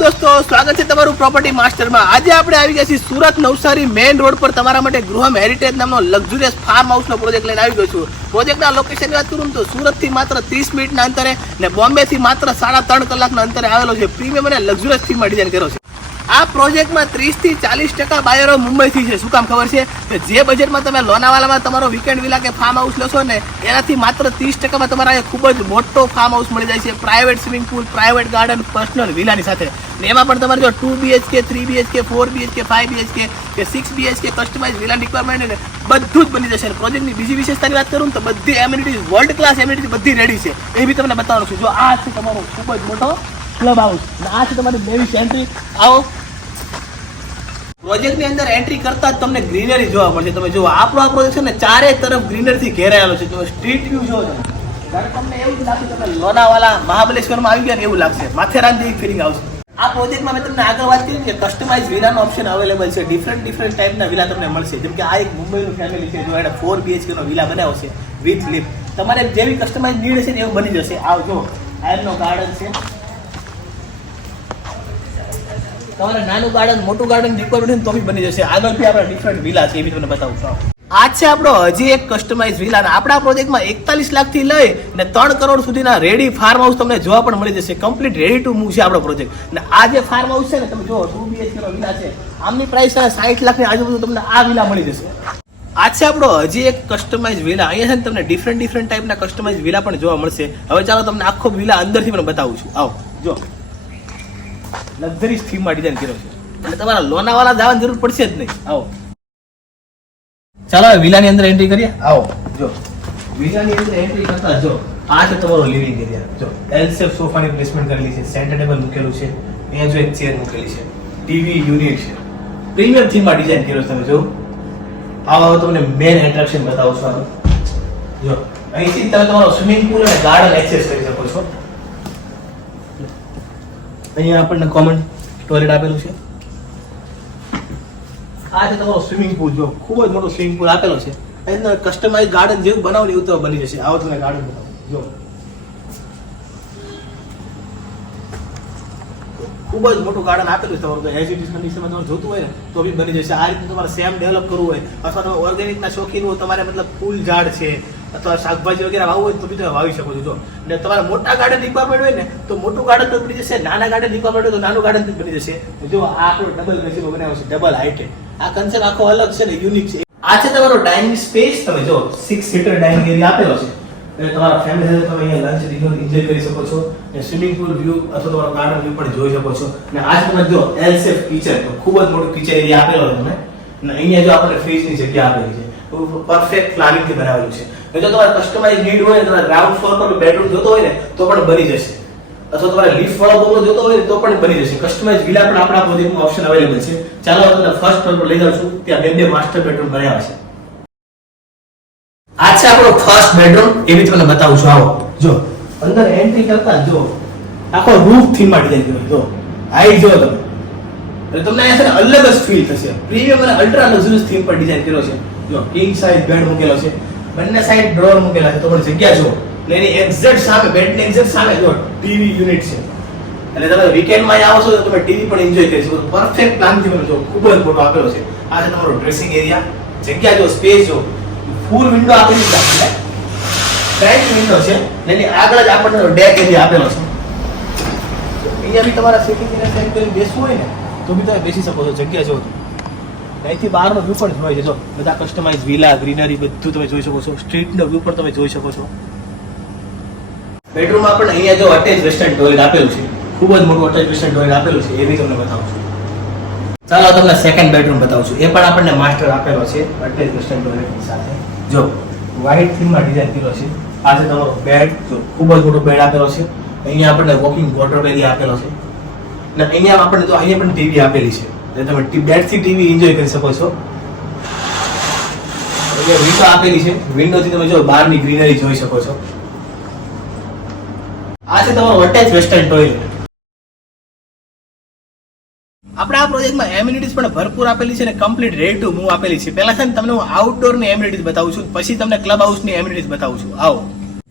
दोस्तों स्वागत है તમારું પ્રોપર્ટી માસ્ટરમાં। આજે આપણે આવી ગયા છીએ સુરત નવસારી મેઇન રોડ પર તમારા માટે ગૃહમ હેરિટેજ નામનો લક્ઝુરિયસ ફાર્મ હાઉસનો પ્રોજેક્ટ લઈને આવી ગયો છું। પ્રોજેક્ટના લોકેશનની વાત કરું તો સુરતથી માત્ર 30 મિનિટના અંતરે ને બોમ્બેથી માત્ર 3.5 કલાકના અંતરે આવેલો છે। પ્રીમિયમ અને લક્ઝુરિયસ થીમમાં ડિઝાઇન કર્યો છે। આ પ્રોજેક્ટમાં 30 થી 40% બાયરો મુંબઈથી છે। શું કામ ખબર છે કે જે બજેટમાં તમે લોનાવાલામાં તમારો વીકેન્ડ વિલા કે ફાર્મ હાઉસ લેશો ને એનાથી માત્ર 30%માં તમારા ખૂબ જ મોટો ફાર્મ હાઉસ મળી જાય છે। Private swimming pool, private garden, personal વિલાની સાથે ને એમાં પણ તમારે જો 2 BHK, 3 BHK, 4 BHK, 5 BHK કે 6 BHK કસ્ટમાઇઝ વિલા રિક્વાયરમેન્ટ ને બધું જ બની જશે। પ્રોજેક્ટની બીજી વિશેષતાની વાત કરું તો બધી એમિનિટીઝ વર્લ્ડ ક્લાસ એમિનિટીઝ બધી રેડી છે। એ બી તમને બતાવવાનું છું। જો આ છે તમારો ખૂબ જ મોટો ક્લબ હાઉસ અને આ છે તમારી બેવી એન્ટ્રી। આવો પ્રોજેક્ટની અંદર એન્ટ્રી કરતા જ તમને ગ્રીનરી જોવા મળશે। તમે જો આપણો આ પ્રોજેક્ટ છે ને ચારે તરફ ગ્રીનરીથી ઘેરાયેલો છે। તમે સ્ટ્રીટ વ્યૂ જોવો તમે ત્યારે તમને એવું જ લાગશે તમે લોનાવાલા મહાબલેશ્વરમાં આવી ગયા ને એવું લાગશે। માથેરાન જેવી ફિલિંગ આવશે। આ પ્રોજેક્ટમાં મેં તમને આગળ વાત કરી કે કસ્ટમાઇઝ વિલાનો ઓપ્શન અવેલેબલ છે। ડિફરન્ટ ટાઈપના વિલા તમને મળશે। જેમ કે આ એક મુંબઈનું ફેમિલી છે, જો એને 4 BHK નો વિલા બનાવ્યો છે વિથ લિફ્ટ। તમારે જેવી કસ્ટમાઇઝ નીડ હશે ને એવું બની જશે। આવ જો આયરનો ગાર્ડન છે, તમારે નાનું ગાર્ડન મોટું ગાર્ડન રિક્વાયરમેન્ટ તો બી બની જશે। આગળથી આપણે ડિફરન્ટ વિલા છે એ બી તમને બતાવું છું। આ છે આપણો હજી એક કસ્ટમાઇઝ વિલા અને આપણા પ્રોજેક્ટમાં 41 લાખથી લઈ ને 3 કરોડ સુધીના રેડી ફાર્મ હાઉસ તમને જોવા પણ મળી જશે। કમ્પ્લીટ રેડી ટુ મૂવ છે આપણો પ્રોજેક્ટ। અને આ જે ફાર્મ હાઉસ છે ને તમે જો 2 BHK નો વિલા છે, આમની પ્રાઇસ 60 લાખની આજુબાજુ તમને આ વિલા મળી જશે। આ છે આપણો હજી એક કસ્ટમાઇઝ વિલા। અહીંયા છે ને તમને ડિફરન્ટ ટાઈપના કસ્ટમાઇઝ વિલા પણ જોવા મળશે। હવે ચાલો તમને આખો વિલા અંદરથી પણ બતાવું છું। આવો જો લક્ઝરીઝ થીમમાં ડિઝાઇન કર્યો છે એટલે તમારા લોનાવાલા જવાની જરૂર પડશે જ નહીં। આવો ચાલો હવે વિલાની અંદર એન્ટ્રી કરીએ। આવો જો વિલાની અંદર એન્ટ્રી કરતા જો આ છે તમારો લિવિંગ એરિયા। જો એલ શેપ સોફાની પ્લેસમેન્ટ કરેલી છે, સેન્ટર ટેબલ મૂકેલું છે, અહીંયા જો એક ચેર મૂકેલી છે, ટીવી યુનિટ છે, પ્રીમિયમ થીમમાં ડિઝાઇન કર્યો છે। તમે જો આવો તમને મેઇન એટ્રેક્શન બતાવું છું। જો અહીંથી તમે તમારો સ્વિમિંગ પુલ અને ગાર્ડન એક્સેસ કરી શકો છો। અહીંયા આપણને કોમન ટોયલેટ આપેલું છે। આ છે તમારો સ્વિમિંગ પુલ। જો ખૂબ જ મોટો સ્વિમિંગ પુલ આપેલો છે। અંદર કસ્ટમાઇઝ ગાર્ડન જેવું બનાવવું એવું તો બની જશે। આવો તમને ગાર્ડન બતાવો। જો ખૂબ જ મોટું ગાર્ડન આપેલું છે। તમારું એઝ ઇટ ઇઝ કન્ડિશનમાં તમારે જોતું હોય ને તો બી બની જશે। આ રીતે તમારે સેમ ડેવલપ કરવું હોય અથવા તમે ઓર્ગેનિકના શોખીન હોય, તમારે મતલબ ફૂલ ઝાડ છે અથવા શાકભાજી વગેરે વાવવું હોય તો બી તમે વાવી શકો છો। જો ને તમારે મોટા ગાર્ડન રિક્વાયરમેન્ટ હોય ને તો મોટું ગાર્ડન તો બની જશે, નાના ગાર્ડન રિક્વાયરમેન્ટ હોય તો નાનું ગાર્ડન બની જશે। જો આ આપણો ડબલ ગઝેબો બનાવ્યો છે, ડબલ હાઇટ। આ કન્સેપ્ટ આખો અલગ છે ને યુનિક છે। આ છે તમારો ડાઇનિંગ સ્પેસ। તમે જો 6 સીટર ડાઇનિંગ એરિયા આપેલો છે એટલે તમારા ફેમિલી સાથે તમે અહીંયા લંચ ડિનર એન્જોય કરી શકો છો અને સ્વિમિંગ પુલ વ્યૂ અથવા તમારો ગાર્ડન વ્યૂ પણ જોઈ શકો છો। અને આજ તમે જો એલ શેપ કિચન, તો ખૂબ જ મોટો કિચન એરિયા આપેલો છે તમને અને અહીંયા જો આપણે ફ્રીજની જગ્યા આપેલી છે, પરફેક્ટ પ્લાનિંગથી બનાવેલું છે। જો તમારે કસ્ટમાઇઝ નીડ હોય, તમારે ગ્રાઉન્ડ ફ્લોર પર બેડરૂમ જોતો હોય ને તો પણ બની જશે, અથવા તમારે લિફ્ટ વાળો બંગલો જોતો હોય તો પણ બની જશે। કસ્ટમાઇઝ વિલા પણ આપણા પ્રોજેક્ટમાં ઓપ્શન અવેલેબલ છે। ચાલો તમને ફર્સ્ટ ફ્લોર પર લઈ જાઉં છું। ત્યાં બે માસ્ટર બેડરૂમ બનાવ્યા છે। આ છે આપણો ફર્સ્ટ બેડરૂમ, એ બી તમને બતાવું છું। આવો જો અંદર એન્ટ્રી કરતા જો આખો રૂફ થીમમાં ડિઝાઇન કર્યો। જો હાઈટ જો તમે એટલે તમને અહીંયા છે ને અલગ જ ફીલ થશે। પ્રીમિયમ અને અલ્ટ્રા લક્ઝરીયસ થીમ પર ડિઝાઇન કર્યો છે। જો કિંગ સાઇઝ બેડ મૂકેલો છે, બંને સાઈડ ડ્રોઅર મૂકેલા છે, તો પણ જગ્યા જો એની એક્ઝેક્ટ સામે બેડની એક્ઝેક્ટ સામે જો ટીવી યુનિટ છે એટલે તમે વીકેન્ડમાં આવો છો તો તમે ટીવી પણ એન્જોય કરી શકો। પરફેક્ટ પ્લાનથી મને જો ખૂબ જ મોટો આપેલો છે। આ છે તમારો ડ્રેસિંગ એરિયા। જગ્યા જો સ્પેસ જો ફૂલ વિન્ડો આપેલી છે, ફ્રન્ટ વિન્ડો છે એની આગળ જ આપણને ડેક એરિયા આપેલો છે। અહીંયા બી તમારા સિટિંગ એરિયા સેટ કરીને બેસવું હોય ને તો બી તમે બેસી શકો છો। જગ્યા જો અહીંથી બહારનો વ્યૂ પણ હોય છે। જો બધા કસ્ટમાઇઝ વિલા, ગ્રીનરી બધું તમે જોઈ શકો છો। સ્ટ્રીટનો વ્યૂ પણ તમે જોઈ શકો છો। બેડરૂમમાં પણ અહીંયા જો અટેચ વેસ્ટર્ન ટોયલેટ આપેલું છે, ખૂબ જ મોટું અટેચ વેસ્ટર્ન ટોયલેટ આપેલું છે, એ બી તમને બતાવું છું। ચાલો તમને સેકન્ડ બેડરૂમ બતાવું છું। એ પણ આપણને માસ્ટર આપેલો છે અટેચ વેસ્ટર્ન ટોયલેટની સાથે। જો વ્હાઇટ થીમમાં ડિઝાઇન કર્યો છે। આ છે તમારો બેડ, જો ખૂબ જ મોટો બેડ આપેલો છે। અહીંયા આપણને વોકિંગ વોટર એરિયા આપેલો છે અને અહીંયા આપણને તો અહીંયા પણ ટીવી આપેલી છે એટલે તમે બેડથી ટીવી એન્જોય કરી શકો છો। અહીંયા વિન્ડો આપેલી છે, વિન્ડોથી તમે જો બહારની ગ્રીનરી જોઈ શકો છો। આ છે તમારો અટેચ વેસ્ટર્ન ટોયલેટ। આપણા આ પ્રોજેક્ટમાં એમ્યુનિટીઝ પણ ભરપૂર આપેલી છે અને કમ્પ્લીટ રેડી ટુ મૂવ આપેલી છે। પહેલા છે ને તમને હું આઉટડોરની એમ્યુનિટીઝ બતાવું છું, પછી તમને ક્લબ હાઉસની એમ્યુનિટીઝ બતાવું છું। આવો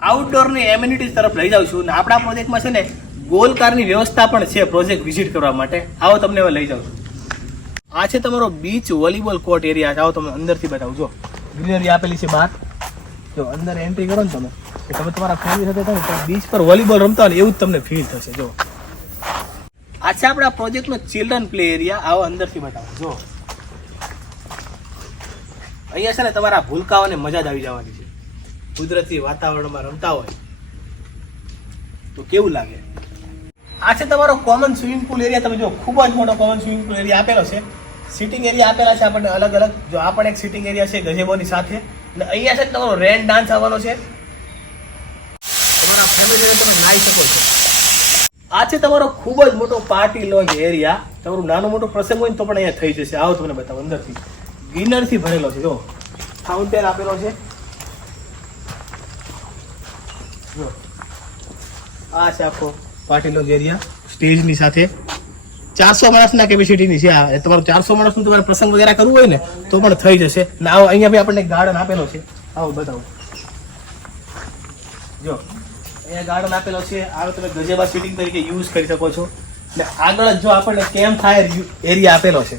આઉટડોરની એમ્યુનિટીઝ તરફ લઈ જાઉં છું અને આપણા પ્રોજેક્ટમાં છે ને ગોલ કારની વ્યવસ્થા પણ છે પ્રોજેક્ટ વિઝિટ કરવા માટે. આવો તમને હવે લઈ જાઉં છું. આ છે તમારો બીચ વોલીબોલ કોર્ટ એરિયા. આવો તમને અંદરથી બતાવજો. ગ્રીનરી આપેલી છે બહાર. જો અંદર એન્ટ્રી કરો ને તમે તમારા ફેમિલી સાથે તમે બીચ પર વોલીબોલ રમતા હોય એવું જ તમને ફીલ થશે. જો આ છે આપણા પ્રોજેક્ટનો ચિલ્ડ્રન પ્લે એરિયા. આવો અંદરથી બતાવો. જો અહીંયા છે ને તમારા ભૂલકાઓને મજા જ આવી જવાની છે. કુદરતી વાતાવરણમાં રમતા હોય તો કેવું લાગે. આ છે તમારો કોમન સ્વિમિંગ પુલ એરિયા. તમે જો ખૂબ જ મોટો કોમન સ્વિમિંગ પુલ એરિયા આપેલો છે. સિટિંગ એરિયા આપેલા છે આપણને અલગ અલગ. જો આ પણ એક સિટિંગ એરિયા છે ગઝેબોની સાથે. અને અહીંયા છે તમારો રેન ડાન્સ આવવાનો છે. તમારા ફેમિલી તમે નાઈ શકો છો. આ છે તમારો ખૂબ જ મોટો પાર્ટી લોન્જ એરિયા. તમારું નાનો મોટો પ્રસંગ હોય ને તો પણ અહીંયા થઈ જશે. આવો તમને બતાવો. અંદરથી ગ્રીનરથી ભરેલો છે. જો ફાઉન્ટેન આપેલો છે. જો આ છે આખો પાર્ટી લોન્જ એરિયા સ્ટેજની સાથે. 400 માણસના કેપેસિટીની છે. આ તમારું 400 માણસનું તમારે પ્રસંગ વગેરે કરવું હોય ને તો પણ થઈ જશે. ને આવો અહીંયા બી આપણને ગાર્ડન આપેલો છે. આવો બતાવો. જો અહીંયા ગાર્ડન આપેલો છે. આ તમે ગજેબા સિટિંગ તરીકે યુઝ કરી શકો છો. ને આગળ જ જો આપણને કેમ્પ ફાયર એરિયા આપેલો છે.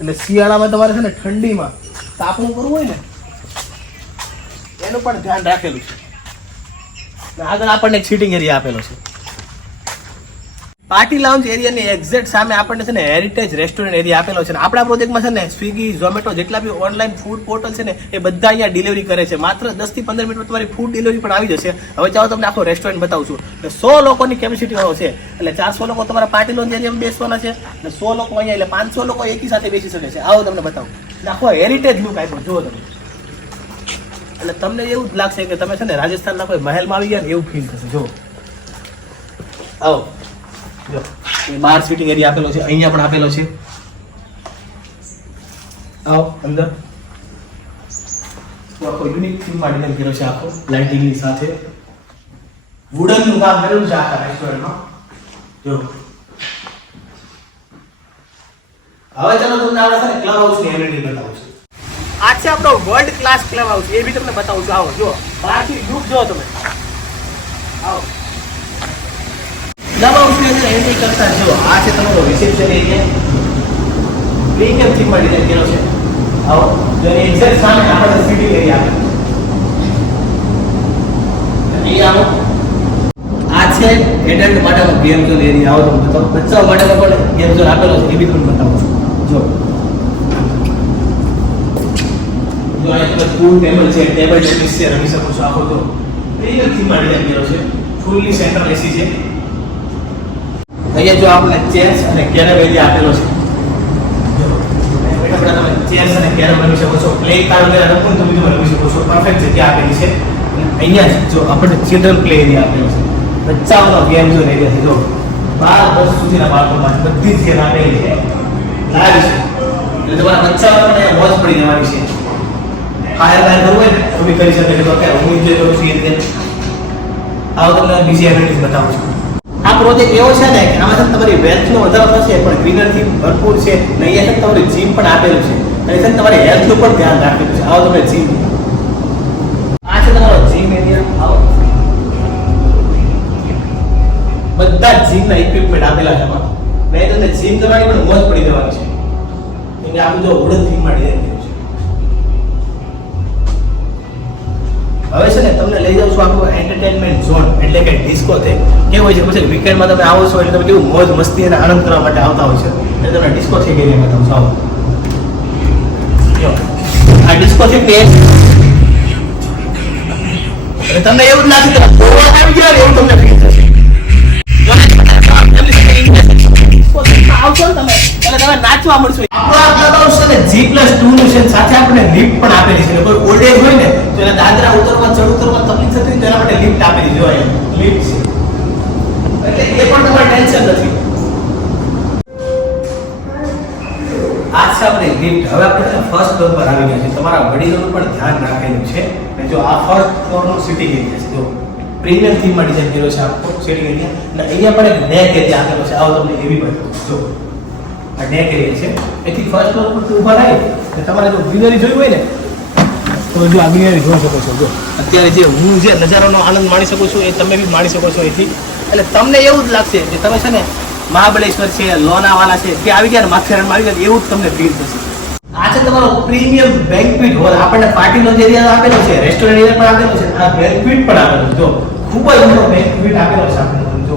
એટલે શિયાળામાં તમારે છે ને ઠંડીમાં તાપણું કરવું હોય ને એનું પણ ધ્યાન રાખેલું છે. આગળ આપણને એક સિટિંગ એરિયા આપેલો છે. પાર્ટી લાઉન્જ એરિયાની એક્ઝેક્ટ સામે આપણને છે ને હેરિટેજ રેસ્ટોરન્ટ એરિયા આપેલો છે. આપણા પ્રોજેક્ટમાં છે ને સ્વિગી, ઝોમેટો જેટલા બી ઓનલાઈન ફૂડ પોર્ટલ છે ને એ બધા અહીંયા ડિલિવરી કરે છે. માત્ર 10 થી 15 મિનિટમાં તમારી ફૂડ ડિલિવરી પણ આવી જશે. હવે ચાલો તમને આખો રેસ્ટોરન્ટ બતાવું છું. 100 લોકોની કેપેસિટી વાળો છે. એટલે 400 લોકો તમારા પાર્ટી લાઉન્જ એરિયામાં બેસવાના છે. અને 100 લોકો અહીંયા એટલે 500 લોકો એકી સાથે બેસી શકે છે. આવો તમને બતાવું. આખો હેરિટેજ લુક આપ્યો જુઓ તમે. એટલે તમને એવું જ લાગશે કે તમે છે ને રાજસ્થાનના કોઈ મહેલમાં આવી ગયા ને એવું ફીલ થશે. જો આવો. જો બહાર સિટિંગ એરિયા આપેલો છે. અહીંયા પણ આપેલો છે. આવો અંદર. આખો યુનિક થીમમાં ડિઝાઇન કર્યો છે. આખો લાઇટિંગની સાથે વુડનનું કામ કરેલું છે આખા રેસ્ટોરન્ટમાં. જો હવે ચાલો તમને આપણા ક્લબ હાઉસની એમ્યુનિટી બતાવું છું. આ છે આપણો વર્લ્ડ ક્લાસ ક્લબ હાઉસ. એ બી તમને બતાવું છું. આવો જો બહારથી ગ્રુપ જો તમે. આવો ક્લબ હાઉસની અંદર એન્ટ્રી કરતા જો આ છે તમારો રિસેપ્શન એરિયા. પ્રીમિયમ થીમમાં ડિઝાઇન કર્યો છે. આવો જેની એક્ઝેક્ટ સામે આપણે સિટિંગ એરિયા આપેલો છે. અહીંયા આવો. આ છે એડલ્ટ માટેનો ગેમ ઝોન એરિયા. આવો તમને બતાવો. બચ્ચાઓ માટેનો પણ ગેમ ઝોન આપેલો છે. એ બી તમને બતાવું છું. જો અહીંયા પૂલ ટેબલ છે. ટેબલ ટેનિસ છે. રમી શકો છો. આખો તો પ્રીમિયમ થીમમાં ડિઝાઇન કર્યો છે. ફૂલ્લી સેન્ટ્રલ એસી છે. અહીંયા જો આપણે ચેસ અને કેરમ એરિયા આપેલો છે. તમે ચેસ અને કેરમ રમી શકો છો. પ્લે કાર્ડ વગેરે રમવું તો તમે રમી શકો છો. પરફેક્ટ જગ્યા આપેલી છે. અહીંયા જો આપણે ચિલ્ડ્રન પ્લે એરિયા આપેલો છે. બચ્ચાઓનો ગેમ ઝોન એરિયા છે. જો 12 સુધીના બાળકો માટે બધી જ ગેમ આપેલી છે. લાઈવ છે. એટલે તમારા બચ્ચાઓ પણ અહીંયા મોજ પડી જવાની છે. ફાયર બાયર કરવું હોય ને તો બી કરી શકે. તો અત્યારે હું જે કરું છું એ રીતે આવો તમને બીજી એક્ટિવિટીઝ બતાવું છું. આ પ્રોજેક્ટ એવો છે ને કે આમાં તમારી વેલ્થનો વધારો થશે પણ ગ્રીનરથી ભરપૂર છે. ને અહીંયા તમારી જીમ પણ આપેલું છે. અને તમારે હેલ્થનું પણ ધ્યાન રાખેલું છે. આવો તમે જીમ. આ છે તમારો જીમ એરિયા. આવો બધા જીમના ઇક્વિપમેન્ટ આપેલા છે આમાં. મેં તમને જીમ કરવાની પણ મોજ પડી જવાની છે. એટલે આપણું જો વુડન થીમમાં ડિઝાઇન કર્યું છે. હવે છે ને તમને લઈ જાઉં છું આપણું એન્ટરટેનમેન્ટ ઝોન એટલે કે ડિસ્કો છે. કેવું હોય છે પછી વીકેન્ડમાં તમે આવો છો એટલે તમે કેવું મોજ મસ્તી અને આનંદ કરવા માટે આવતા હોય છે. એટલે તમને ડિસ્કો છે કે એરિયામાં તમે આવો. આ ડિસ્કો છે કે એટલે તમને એવું જ લાગે કે ગોવા આવી ગયા એવું તમને ફીલ થશે. આવશો ને તમે એટલે તમે નાચવા મળશો. આપણા ક્લબ હાઉસ છે ને G+2 નું છે. સાથે આપણે લિફ્ટ પણ આપેલી છે. કોઈ ઓલ્ડ એજ હોય ને તો એને દાદરા ઉતરવા ચડ ઉતરવા તકલીફ થતી હોય તો એના માટે લિફ્ટ આપેલી જોઈએ. લિફ્ટ છે એટલે એ પણ તમારે ટેન્શન નથી. આ છે આપણે લિફ્ટ. હવે આપણે ફર્સ્ટ ફ્લોર પર આવી ગયા છે. તમારા વડીલોનું પણ ધ્યાન રાખેલું છે. અને જો આ ફર્સ્ટ ફ્લોરનો સિટિંગ એરિયા છે. જો પ્રીમિયમ થીમમાં ડિઝાઇન કર્યો છે આખો સિટિંગ એરિયા. અને અહીંયા પણ એક ડેક એરિયા આપેલો છે. આવો તમને એવી બતાવું. જો આ ડેક એરિયા છે. એથી ફર્સ્ટ ફ્લોર પર ઊભા રહી અને તમારે જો ગ્રીનરી જોઈ હોય ને તો જો આ ગ્રીનરી જોઈ શકો છો. જો અત્યારે જે હું જે નજારાનો આનંદ માણી શકું છું એ તમે બી માણી શકો છો. એથી એટલે તમને એવું જ લાગશે કે તમે છે ને મહાબળેશ્વર છે, લોનાવાલા છે કે આવી ગયા માથેરાનમાં આવી ગયા એવું જ તમને ફીલ થશે. આ છે તમારો પ્રીમિયમ બેન્ક્વેટ હોલ. આપણને પાર્ટીનો જે એરિયા આપેલો છે, રેસ્ટોરન્ટ એરિયા પણ આપેલો છે, આ બેન્ક્વેટ પણ આપેલો છે. જો ખૂબ જ મોટો બેન્ક્વેટ આપેલો છે આપણે જો.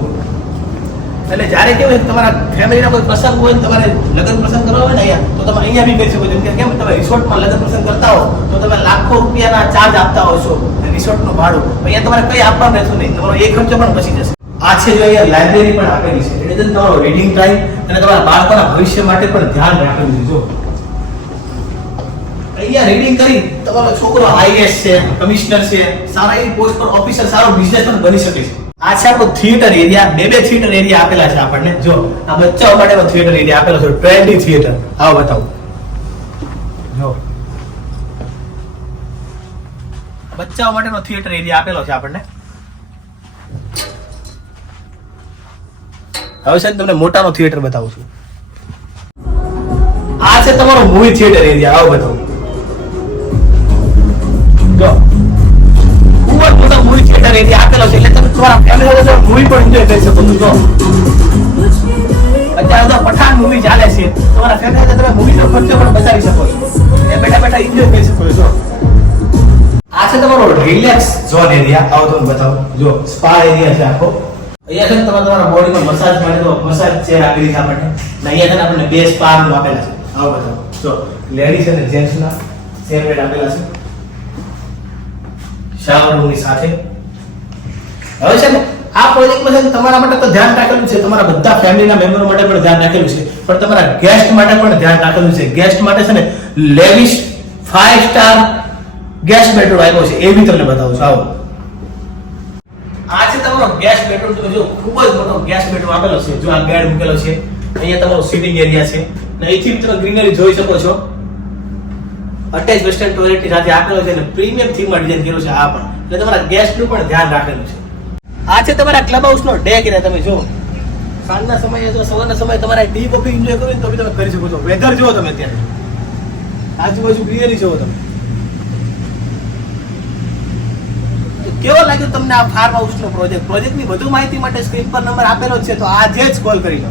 એટલે જ્યારે કેવું તમારા ફેમિલીના કોઈ પ્રસંગ હોય, તમારે લગ્ન પ્રસંગ કરવા હોય ને અહીંયા, તો તમે અહીંયા બી કરી શકો છો. કેમ તમે રિસોર્ટમાં લગ્ન પ્રસંગ કરતા હો તો તમે લાખો રૂપિયાના ચાર્જ આપતા હો છો રિસોર્ટનું ભાડું. અહીંયા તમારે કંઈ આપવાનું રહેતું નહીં, તમારો એ ખર્ચો પણ બચી જશે. આ છે જો અહીંયા લાઇબ્રેરી પણ આપેલી છે, એટલે તમારો રીડિંગ ટાઈમ અને તમારા બાળકોના ભવિષ્ય માટે પણ ધ્યાન રાખેલું છે. જો અહીંયા રીડિંગ કરી તમારો છોકરો આઈએએસ છે, કમિશનર છે, સારા એવી પોસ્ટ પર ઓફિસર, સારો બિઝનેસમેન બની શકે છે. આ છે આપણો થિયેટર એરિયા. બે થિયેટર એરિયા આપેલા છે આપણને. જો આ બચ્ચાઓ માટેનો થિયેટર એરિયા આપેલો છે, ટ્રેન્ડી થિયેટર. આવો બતાવો. જો બચ્ચાઓ માટેનો થિયેટર એરિયા આપેલો છે આપણને. હવે છે તમને મોટાનો થિયેટર બતાવું છું. આ છે તમારો મૂવી થિયેટર એરિયા. આવો બતાવો. જો ખૂબ જ મોટો મૂવી થિયેટર એરિયા આપેલો છે, એટલે તમે તમારા ફેમિલી સાથે મૂવી પણ એન્જોય કરી શકો છો. જો અત્યારે તો પઠાણ મૂવી ચાલે છે, તમારા ફેમિલી સાથે તમે મૂવીનો ખર્ચો પણ બચાવી શકો છો, એ બેઠા બેઠા એન્જોય કરી શકો છો. આ છે તમારો રિલેક્સ ઝોન એરિયા. આવો તમને બતાવો. જો સ્પા એરિયા છે આખો. અહીંયા છે તમારા બોડીમાં મસાજ માટે તો મસાજ ચેર આપેલી છે આપણને. અને અહીંયા છે આપણને બે સ્પા રૂમ આપેલા છે. આવો બતાવો. જો લેડીઝ અને જેન્ટ્સના ચેર બેડ આપેલા છે શાવર રૂમની સાથે. હવે છે ને આ પ્રોજેક્ટમાં છે તમારા માટે તો ધ્યાન રાખેલું છે, તમારા બધા ફેમિલીના મેમ્બરો માટે પણ ધ્યાન રાખેલું છે, પણ તમારા ગેસ્ટ માટે પણ ધ્યાન રાખેલું છે. ગેસ્ટ માટે છે ને લેવિશ 5 સ્ટાર ગેસ્ટ બેડરૂમ આવ્યો છે, એ બી તમને બતાવું છું. આવો આ છે તમારો ગેસ્ટ બેડરૂમ. તમે જો ખૂબ જ મોટો ગેસ્ટ બેડરૂમ આપેલો છે. જો આ બેડ મૂકેલો છે, અહીંયા તમારો સિટિંગ એરિયા છે, અને અહીંથી તમે ગ્રીનરી જોઈ શકો છો. અટેચ વેસ્ટર્ન ટોયલેટની સાથે આપેલો છે, અને પ્રીમિયમ થીમમાં ડિઝાઇન કર્યો છે. આ પણ એટલે તમારા ગેસ્ટનું પણ ધ્યાન રાખેલું છે. આ છે તમારા ક્લબ હાઉસનો ડેક એરિયા. તમે જો સાંજના સમયે અથવા સવારના સમયે તમારે ટી કોફી એન્જોય કરવી તો બી તમે કરી શકો છો. વેધર જુઓ તમે અત્યારે, આજુબાજુ ગ્રીનરી જુઓ તમે. કેવો લાગ્યો તમને આ ફાર્મ હાઉસનો પ્રોજેક્ટની વધુ માહિતી માટે સ્ક્રીન પર નંબર આપેલો છે, તો આજે જ કોલ કરી લો.